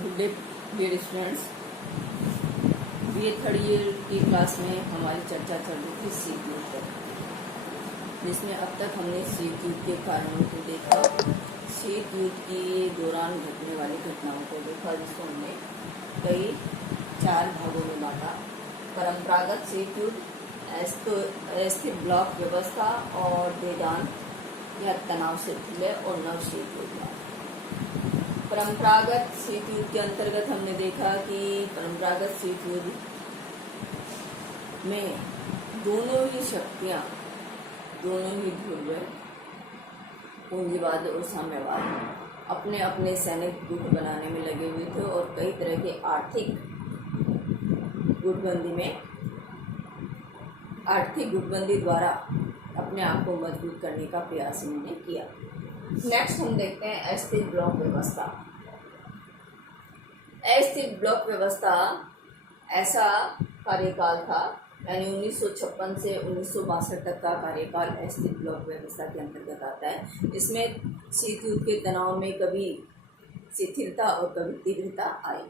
Good day dear students. B A third year की class में हमारी चर्चा चल रही थी शीत युद्ध पर, जिसमें अब तक हमने शीत युद्ध के कारणों को देखा, शीत युद्ध के दौरान घटने वाली घटनाओं को देखा, जिसको हमने कई 4 भागों में बांटा। परंपरागत शीत युद्ध, अस्थिर ब्लॉक व्यवस्था और वेदांत या तनाव शिथिल्य और नव शीत युद्ध। परंपरागत शीत युद्ध के अंतर्गत हमने देखा कि परंपरागत शीत युद्ध में दोनों ही शक्तियां, दोनों ही ध्रुव, पूंजीवाद और साम्यवाद अपने अपने सैनिक गुट बनाने में लगे हुए थे और कई तरह के आर्थिक गुटबंदी द्वारा अपने आप को मजबूत करने का प्रयास इन्होंने किया। नेक्स्ट हम देखते हैं अस्थिर ब्लॉक व्यवस्था। अस्थिर ब्लॉक व्यवस्था ऐसा कार्यकाल था, यानी 1956 से 1962 तक का कार्यकाल अस्थिर ब्लॉक व्यवस्था के अंतर्गत आता है। इसमें शीत युद्ध के तनाव में कभी शिथिलता और कभी तीव्रता आई।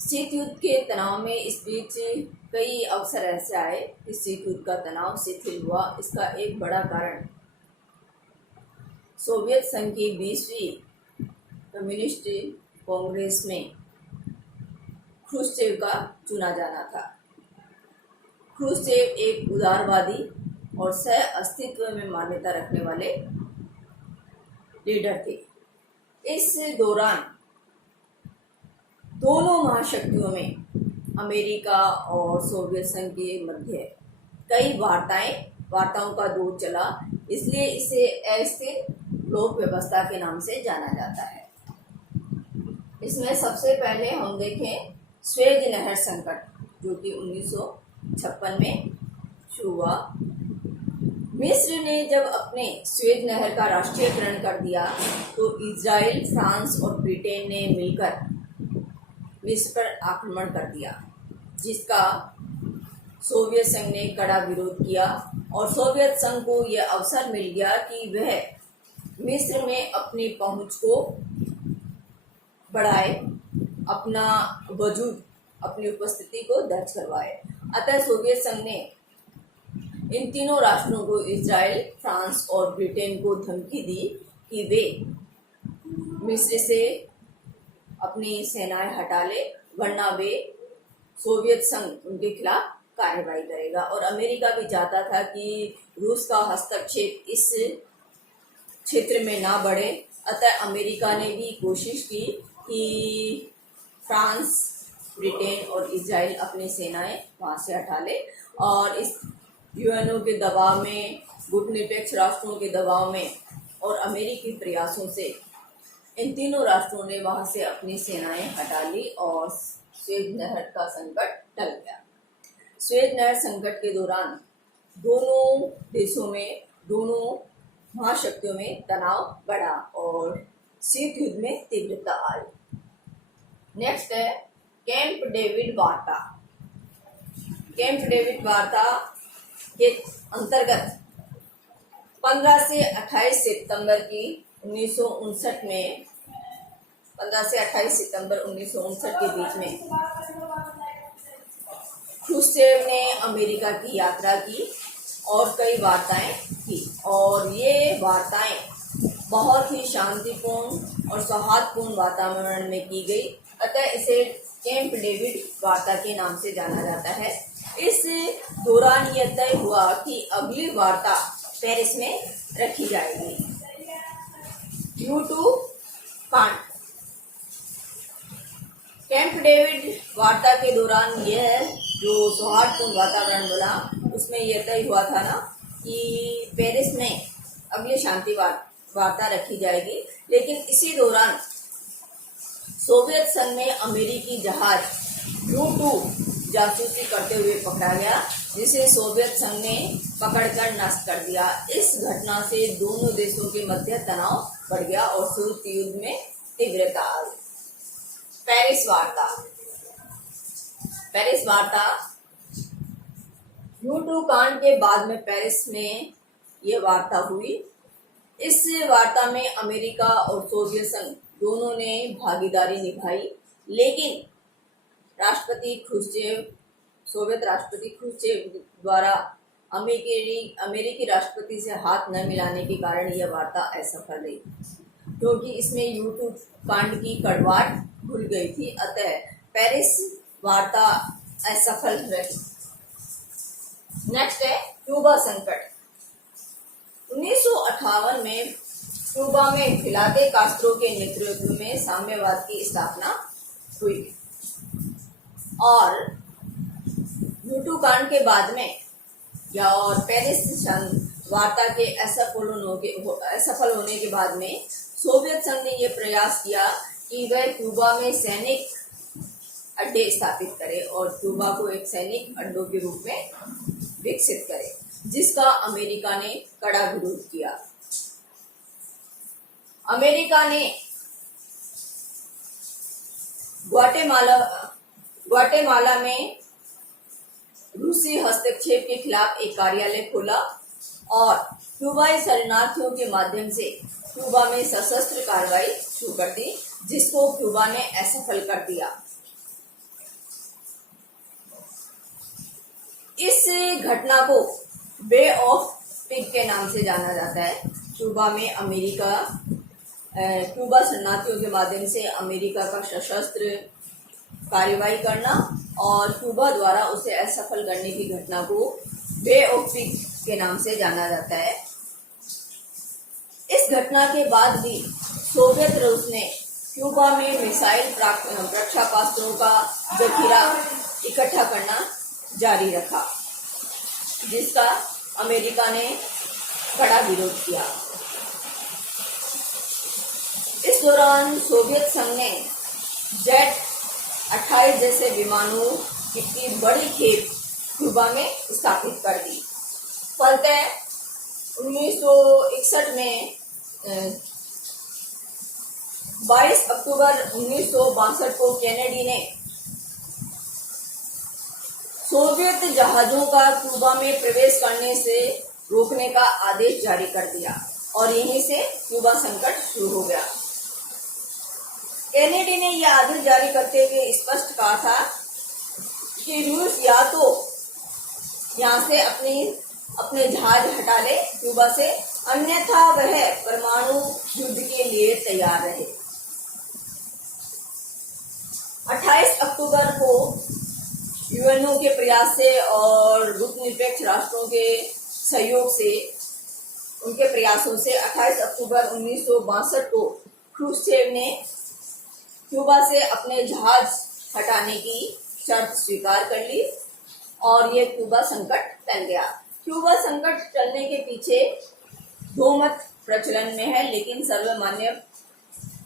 शीत युद्ध के तनाव में इस बीच कई अवसर ऐसे आए कि शीत युद्ध का तनाव शिथिल हुआ। इसका एक बड़ा कारण सोवियत संघ की 20वीं कम्युनिस्ट कांग्रेस में ख्रुश्चेव का चुना जाना था। ख्रुश्चेव एक उदारवादी और सह अस्तित्व में मान्यता रखने वाले लीडर थे। इस दौरान दोनों महाशक्तियों में, अमेरिका और सोवियत संघ के मध्य, कई वार्ताओं का दौर चला, इसलिए इसे अस्थिर ब्लॉक व्यवस्था के नाम से जाना जाता है। इसमें सबसे पहले हम देखें स्वेज नहर संकट, जो कि 1956 में शुरू हुआ। मिस्र ने जब अपने स्वेज नहर का राष्ट्रीयकरण कर दिया तो इजराइल, फ्रांस और ब्रिटेन ने मिलकर मिस्र पर आक्रमण कर दिया, जिसका सोवियत संघ ने कड़ा विरोध किया और सोवियत संघ को यह अवसर मिल गया कि वह मिस्र में अपनी पहुंच को बढ़ाए, अपना वजूद, अपनी उपस्थिति को दर्ज करवाए। अतः सोवियत संघ ने इन तीनों राष्ट्रों को, इजराइल, फ्रांस और ब्रिटेन को धमकी दी कि वे मिस्र से अपनी सेनाएं हटा ले, वरना वे सोवियत संघ उनके खिलाफ कार्रवाई करेगा। और अमेरिका भी चाहता था कि रूस का हस्तक्षेप इस क्षेत्र में ना बढ़े। अतः अमेरिका ने भी कोशिश की कि फ्रांस, ब्रिटेन और इजराइल अपनी सेनाएं वहां से हटा ले, और इस यूएनओ के दबाव में, गुटनिरपेक्ष राष्ट्रों के दबाव में और अमेरिकी प्रयासों से इन तीनों राष्ट्रों ने वहां से अपनी सेनाएं हटा ली और स्वेज नहर का संकट टल गया। स्वेज नहर संकट के दौरान दोनों देशों में, दोनों महाशक्तियों में तनाव बढ़ा और शीत युद्ध में तीव्रता आई। नेक्स्ट है कैंप डेविड वार्ता। कैंप डेविड वार्ता के अंतर्गत 15 से 28 सितंबर की 1959 में, 15 से 28 सितंबर 1959 के बीच में ख्रुश्चेव ने अमेरिका की यात्रा की और कई वार्ताएं की, और ये वार्ताएं बहुत ही शांतिपूर्ण और सौहार्दपूर्ण वातावरण में की गई। अतः इसे कैंप डेविड वार्ता के नाम से जाना जाता है। इस दौरान यह तय हुआ कि अगली वार्ता पेरिस में रखी जाएगी। U2 कांड। कैंप डेविड वार्ता के दौरान यह जो सौहार्दपूर्ण वातावरण बना, उसमें यह तय हुआ था ना कि पेरिस में अगली शांति वार्ता रखी जाएगी। लेकिन इसी दौरान सोवियत संघ में अमेरिकी जहाज U2 जासूसी करते हुए पकड़ा गया, जिसे सोवियत संघ ने पकड़कर नष्ट कर दिया। इस घटना से दोनों देशों के मध्य तनाव बढ़ गया और शीत युद्ध में तीव्रता आई। पेरिस वार्ता। पेरिस वार्ता U2 कांड के बाद में पेरिस में यह वार्ता हुई इस वार्ता में अमेरिका और सोवियत संघ दोनों ने भागीदारी निभाई, लेकिन सोवियत राष्ट्रपति क्रुश्चेव द्वारा अमेरिकी राष्ट्रपति से हाथ न मिलाने के कारण यह वार्ता असफल रही, क्योंकि इसमें यूट्यूब कांड की कड़वाहट भूल गई थी। अतः पेरिस वार्ता असफल रही। नेक्स्ट है क्यूबा संकट। 1958 में क्यूबा में फिलाते कास्त्रो के नेतृत्व में साम्यवाद की स्थापना हुई और यूट्यूब कांड के बाद में और पेरिस वार्ता के असफल होने के बाद में सोवियत संघ ने यह प्रयास किया कि वह क्यूबा में सैनिक अड्डे स्थापित करे और क्यूबा को एक सैनिक अड्डों के रूप में विकसित करे, जिसका अमेरिका ने कड़ा विरोध किया। अमेरिका ने ग्वाटेमाला में रूसी हस्तक्षेप के खिलाफ एक कार्यालय खोला और क्यूबाई शरणार्थियों के माध्यम से क्यूबा में सशस्त्र कार्रवाई शुरू कर दी, जिसको क्यूबा ने असफल कर दिया। इस घटना को बे ऑफ पिग के नाम से जाना जाता है। क्यूबा में क्यूबा शरणार्थियों के माध्यम से अमेरिका का सशस्त्र कार्रवाई करना और क्यूबा द्वारा उसे असफल करने की घटना को बे ऑफ पिग के नाम से जाना जाता है। इस घटना के बाद भी सोवियत रूस ने क्यूबा में मिसाइल प्रक्षेपास्त्रों का जखीरा इकट्ठा करना जारी रखा, जिसका अमेरिका ने कड़ा विरोध किया। इस दौरान सोवियत संघ ने जेट 28 जैसे विमानों की बड़ी खेप क्यूबा में स्थापित कर दी। फलतः 1961 में 22 अक्टूबर 1962 को केनेडी ने सोवियत जहाजों का क्यूबा में प्रवेश करने से रोकने का आदेश जारी कर दिया और यहीं से क्यूबा संकट शुरू हो गया। केनेडी ने यह आदेश जारी करते हुए स्पष्ट कहा था कि रूस या तो यहाँ से अपने जहाज हटा ले क्यूबा से, अन्यथा वह परमाणु युद्ध के लिए तैयार रहे। 28 अक्टूबर को यूएनओ के प्रयास से और गुटनिरपेक्ष राष्ट्रों के सहयोग से, उनके प्रयासों से 28 अक्टूबर 1962 को क्रुश्चेव ने क्यूबा से अपने जहाज हटाने की शर्त स्वीकार कर ली और ये क्यूबा संकट टल गया। क्यूबा संकट टलने के पीछे दो मत प्रचलन में है, लेकिन सर्वमान्य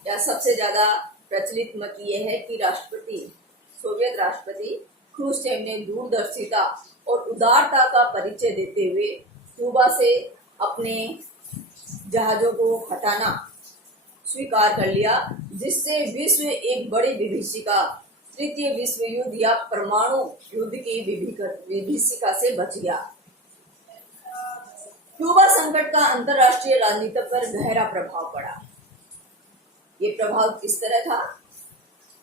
या सबसे ज्यादा प्रचलित मत ये है कि सोवियत राष्ट्रपति क्रुश्चेव ने दूरदर्शिता और उदारता का परिचय देते हुए क्यूबा से अपने जहाजों को हटाना स्वीकार कर लिया, जिससे विश्व एक बड़ी विभीषिका, तृतीय विश्व युद्ध या परमाणु युद्ध की विभीषिका से बच गया। क्यूबा संकट का अंतर्राष्ट्रीय राजनीति पर गहरा प्रभाव पड़ा। ये प्रभाव किस तरह था?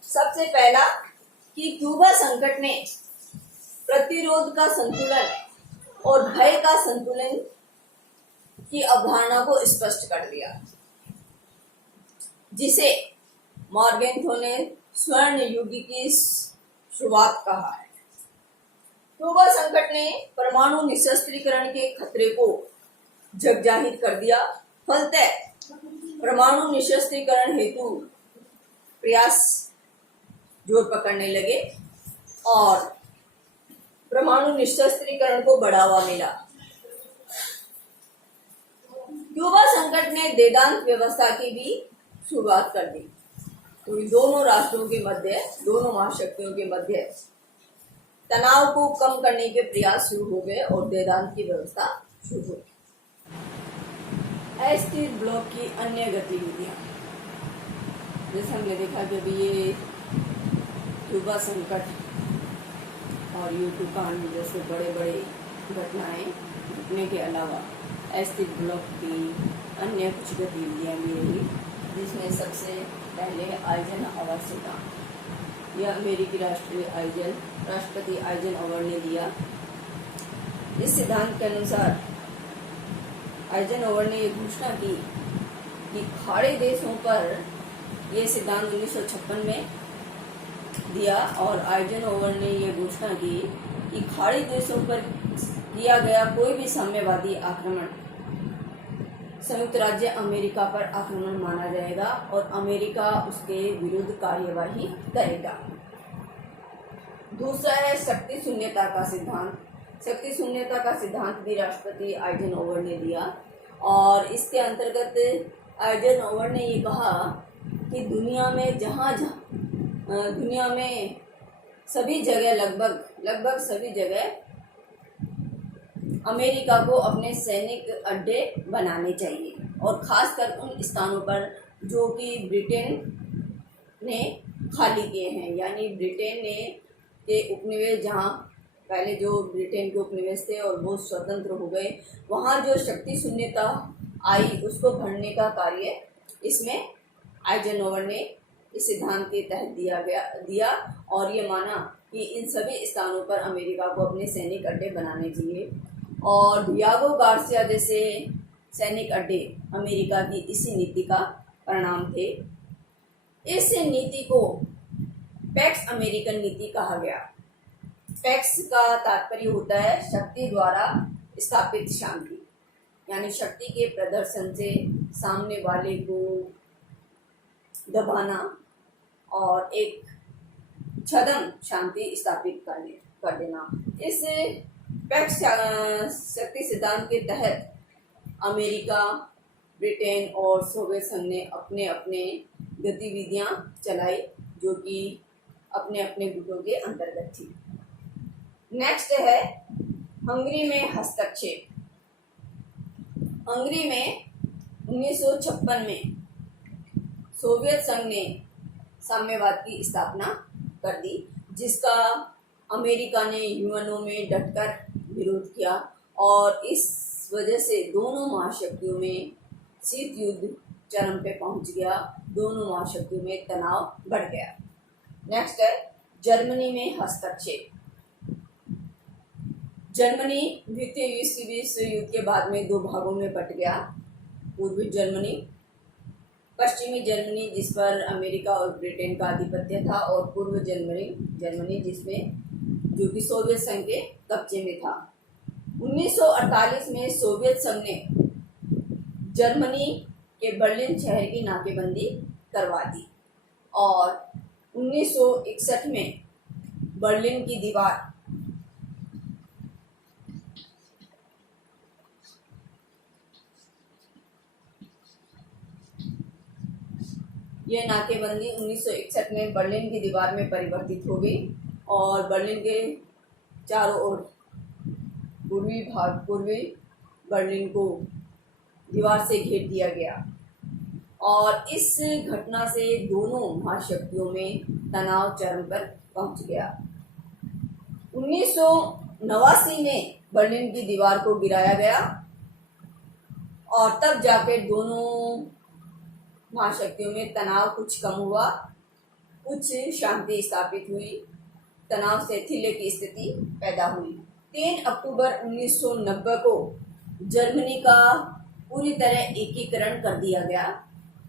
सबसे पहला कि क्यूबा संकट ने प्रतिरोध का संतुलन और भय का संतुलन की अवधारणा को स्पष्ट कर दिया, जिसे मॉर्गेन्थो ने स्वर्ण युग की शुरुआत कहा है। क्यूबा संकट ने परमाणु निशस्त्रीकरण के खतरे को जगजाहिर कर दिया। फलतः परमाणु निशस्त्रीकरण हेतु प्रयास जोर पकड़ने लगे और परमाणु निशस्त्रीकरण को बढ़ावा मिला। क्यूबा संकट ने वेदांत व्यवस्था की भी शुरुआत कर दी। तो दोनों राष्ट्रों के मध्य, दोनों महाशक्तियों के मध्य तनाव को कम करने के प्रयास शुरू हो गए और वेदांत की व्यवस्था शुरू हो गई। अस्थिर ब्लॉक की अन्य गतिविधियां, जैसे हमने देखा कि अभी ये क्यूबा संकट और यूट्यूब कांड जैसे बड़े बड़े घटनाएं घटने के अलावा अस्थिर ब्लॉक की अन्य कुछ गतिविधियाँ भी रही, जिसमें सबसे पहले आइजनहॉवर सिद्धांत। यह अमेरिकी राष्ट्रपति आइजनहॉवर ने दिया। इस सिद्धांत के अनुसार आइजनहॉवर ने ये घोषणा की कि खाड़ी देशों पर, यह सिद्धांत 1956 में दिया, और आइजनहॉवर ने ये घोषणा की कि खाड़ी देशों पर किया गया कोई भी साम्यवादी आक्रमण संयुक्त राज्य अमेरिका पर आक्रमण माना जाएगा और अमेरिका उसके विरुद्ध कार्यवाही करेगा। दूसरा है शक्ति शून्यता का सिद्धांत। शक्ति शून्यता का सिद्धांत भी राष्ट्रपति आइजनहॉवर ने दिया, और इसके अंतर्गत आइजनहॉवर ने ये कहा कि दुनिया में सभी जगह, लगभग सभी जगह अमेरिका को अपने सैनिक अड्डे बनाने चाहिए, और खासकर उन स्थानों पर जो कि ब्रिटेन ने खाली किए हैं, यानी ब्रिटेन ने के उपनिवेश, जहाँ पहले जो ब्रिटेन के उपनिवेश थे और वो स्वतंत्र हो गए, वहाँ जो शक्ति शून्यता आई उसको भरने का कार्य इसमें आइजनहॉवर ने इस सिद्धांत के तहत दिया, और ये माना कि इन सभी स्थानों पर अमेरिका को अपने सैनिक अड्डे बनाने चाहिए। और डियागो गार्सिया जैसे सैनिक अड्डे अमेरिका की इसी नीति का परिणाम थे। इस नीति को पैक्स अमेरिकन नीति कहा गया। पैक्स का तात्पर्य होता है शक्ति द्वारा स्थापित शांति, यानी शक्ति के प्रदर्शन से सामने वाले को दबाना और एक छद्म शांति स्थापित कर देना। इस पैक्स शक्ति सिद्धांत के तहत अमेरिका, ब्रिटेन और सोवियत संघ ने अपने अपने गतिविधियां चलाई, जो कि अपने अपने गुटों के अंतर्गत थी। नेक्स्ट है हंगरी में हस्तक्षेप। हंगरी में 1956 में सोवियत संघ ने साम्यवाद की स्थापना कर दी, जिसका अमेरिका ने यूएनओ में डटकर विरोध किया, और इस वजह से दोनों महाशक्तियों में शीत युद्ध चरम पे पहुंच गया। दोनों महाशक्तियों में तनाव बढ़ गया। नेक्स्ट है जर्मनी में हस्तक्षेप। जर्मनी द्वितीय विश्व युद्ध के बाद में दो भागों में बट गया। पूर्वी जर्मनी, पश्चिमी जर्मनी जिस पर अमेरिका और ब्रिटेन का आधिपत्य था, और पूर्व जर्मनी जिसमें जो कि सोवियत संघ के कब्जे में था। 1948 में सोवियत संघ ने जर्मनी के बर्लिन शहर की नाकेबंदी करवा दी, और 1961 में बर्लिन की दीवार यह नाकेबंदी 1961 में बर्लिन की दीवार में परिवर्तित हो गई, और बर्लिन के चारों ओर पूर्वी बर्लिन को दीवार से घेर दिया गया, और इस घटना से दोनों महाशक्तियों में तनाव चरम पर पहुंच गया। 1989 में बर्लिन की दीवार को गिराया गया, और तब जाकर दोनों महाशक्तियों में तनाव कुछ कम हुआ, कुछ शांति स्थापित हुई, तनाव शिथिल्य की स्थिति पैदा हुई। 3 अक्टूबर 1990 को जर्मनी का पूरी तरह एकीकरण कर दिया गया।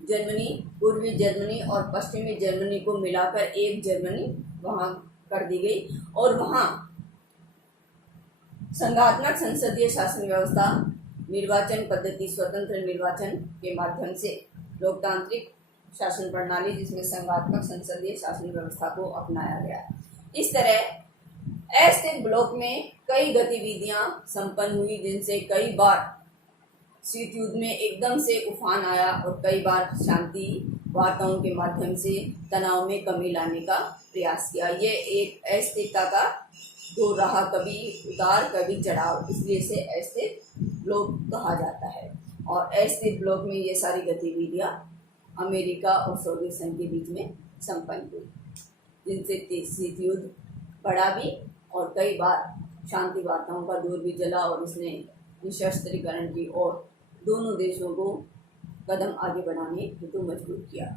जर्मनी, पूर्वी जर्मनी और पश्चिमी जर्मनी को मिलाकर एक जर्मनी वहां कर दी गई, और वहां संघात्मक संसदीय शासन व्यवस्था, निर्वाचन पद्धति, स्वतंत्र निर्वाचन के माध्यम से लोकतांत्रिक शासन प्रणाली, जिसमें संघात्मक संसदीय शासन व्यवस्था को अपनाया गया। इस तरह अस्थिर ब्लॉक में कई गतिविधियां संपन्न हुई, जिनसे कई बार शीत युद्ध में एकदम से उफान आया, और कई बार शांति वार्ताओं के माध्यम से तनाव में कमी लाने का प्रयास किया। ये एक अस्थिरता का दौर रहा, कभी उतार कभी चढ़ाव, इसलिए इसे अस्थिर ब्लॉक कहा जाता है। और अस्थिर ब्लॉक में ये सारी गतिविधियां अमेरिका और सोवियत संघ के बीच में संपन्न हुई, जिनसे शीत युद्ध बढ़ा भी, और कई बार शांति वार्ताओं का दौर भी चला, और इसने निशस्त्रीकरण की ओर दोनों देशों को कदम आगे बढ़ाने हेतु मजबूर किया।